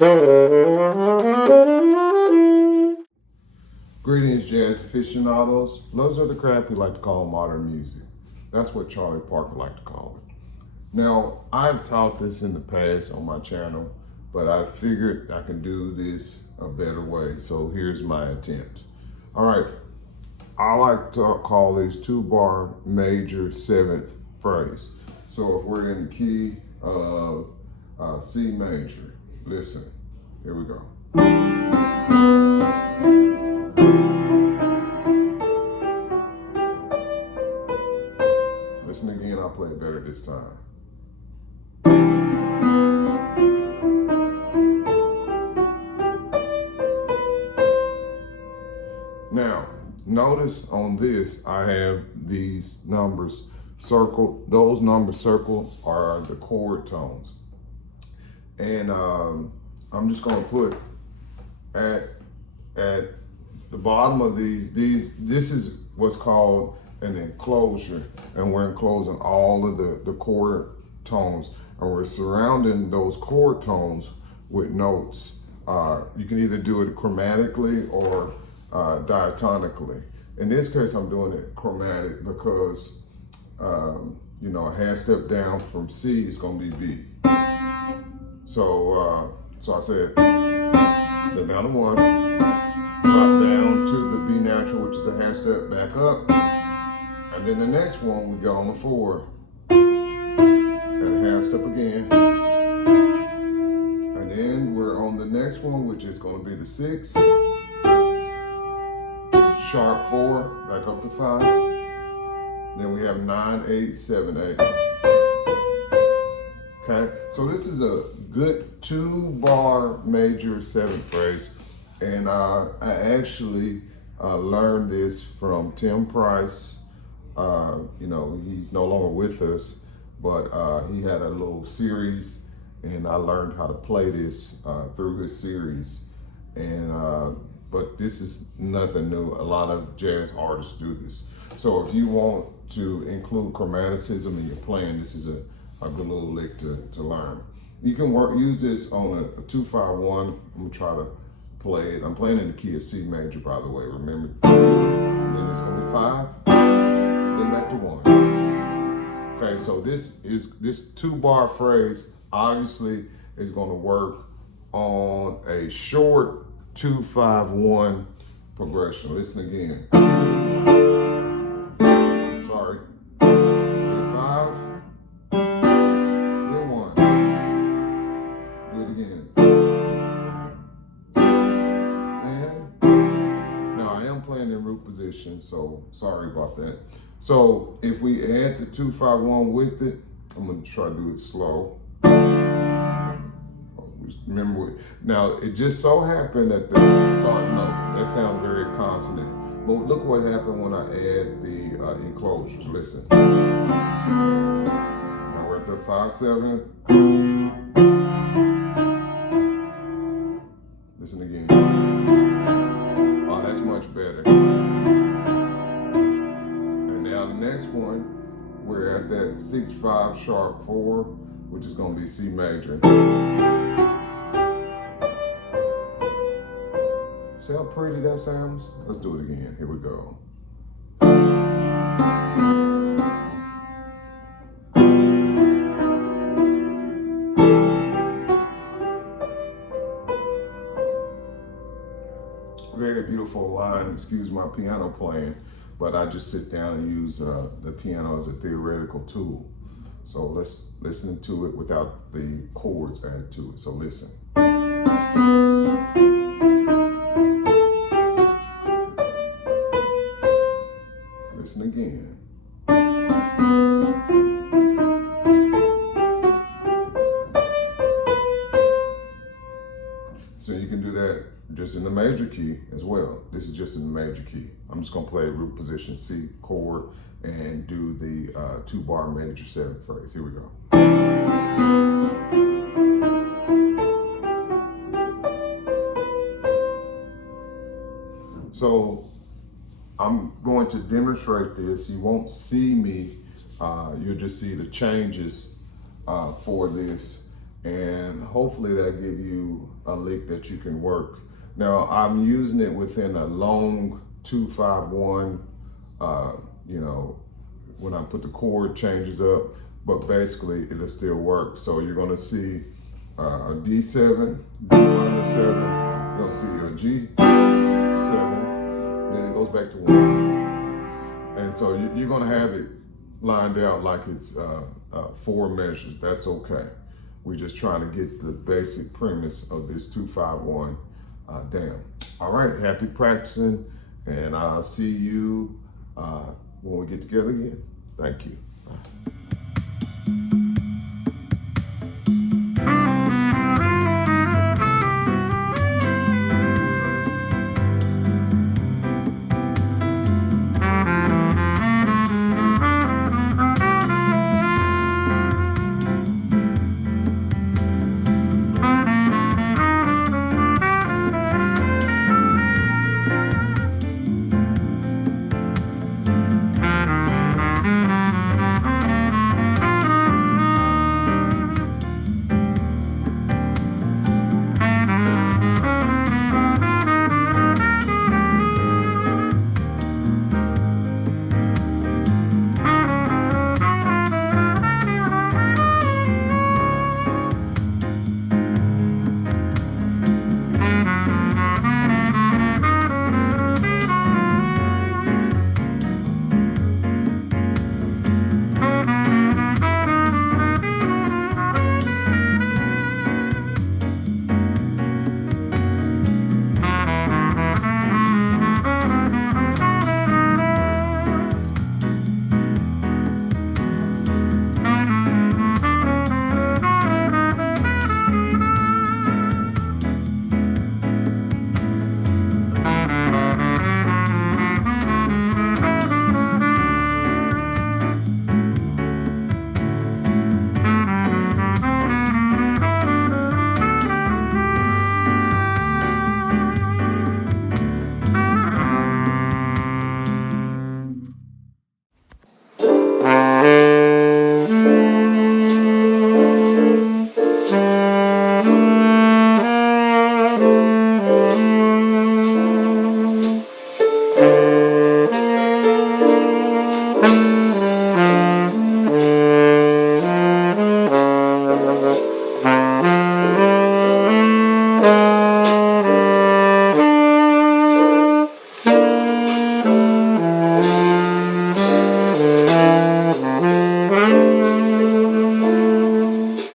Greetings, jazz aficionados. Those are the craft we like to call modern music. That's what Charlie Parker liked to call it. Now, I've taught this in the past on my channel, but I figured I can do this a better way. So here's my attempt. All right, I like to call this 2-bar major 7th phrase. So if we're in the key of C major, listen, here we go. Listen again, I'll play it better this time. Now, notice on this, I have these numbers circled. Those numbers circled are the chord tones. And I'm just gonna put at the bottom of these, this is what's called an enclosure, and we're enclosing all of the chord tones, and we're surrounding those chord tones with notes. You can either do it chromatically or diatonically. In this case, I'm doing it chromatic because you know, a half step down from C is gonna be B. So I said, then down to 1, drop down to the B natural, which is a half step back up. And then the next one, we go on the 4, and a half step again. And then we're on the next one, which is gonna be the 6, sharp 4, back up to 5. Then we have 9, 8, 7, 8. Okay, so this is a good 2-bar major 7th phrase. And I actually learned this from Tim Price. You know, he's no longer with us, but he had a little series, and I learned how to play this through his series. And but this is nothing new. A lot of jazz artists do this. So if you want to include chromaticism in your playing, this is a good little lick to learn. You can use this on a 2-5-1. I'm gonna try to play it. I'm playing in the key of C major, by the way. Remember, and then it's gonna be 5, then back to 1. Okay, so this 2-bar phrase obviously is gonna work on a short 2-5-1 progression. Listen again. Sorry. Then 5, then 1. Do it again. And now I am playing in root position, so sorry about that. So if we add the 2-5-1 with it, I'm gonna try to do it slow. Remember, now it just so happened that that's the start note. That sounds very consonant. But look what happened when I add the enclosures. Listen. Now we're at the 5-7. Listen again. Oh, that's much better. And now the next one, we're at that 6-5 sharp 4, which is going to be C major. See how pretty that sounds? Let's do it again. Here we go. Very beautiful line. Excuse my piano playing, but I just sit down and use the piano as a theoretical tool. So let's listen to it without the chords added to it. So listen. Listen again. So you can do that just in the major key as well. This is just in the major key. I'm just gonna play root position C chord and do the 2-bar major 7th phrase. Here we go. So I'm going to demonstrate this. You won't see me, you'll just see the changes for this. and hopefully that give you a lick that you can work. Now I'm using it within a long 2-5-1, you know, when I put the chord changes up, but basically it'll still work. So you're gonna see a D7, D minor 7, you're gonna see a G7, then it goes back to 1. And so you're gonna have it lined out like it's 4 measures. That's okay. We're just trying to get the basic premise of this 2-5-1 down. All right, happy practicing, and I'll see you when we get together again. Thank you.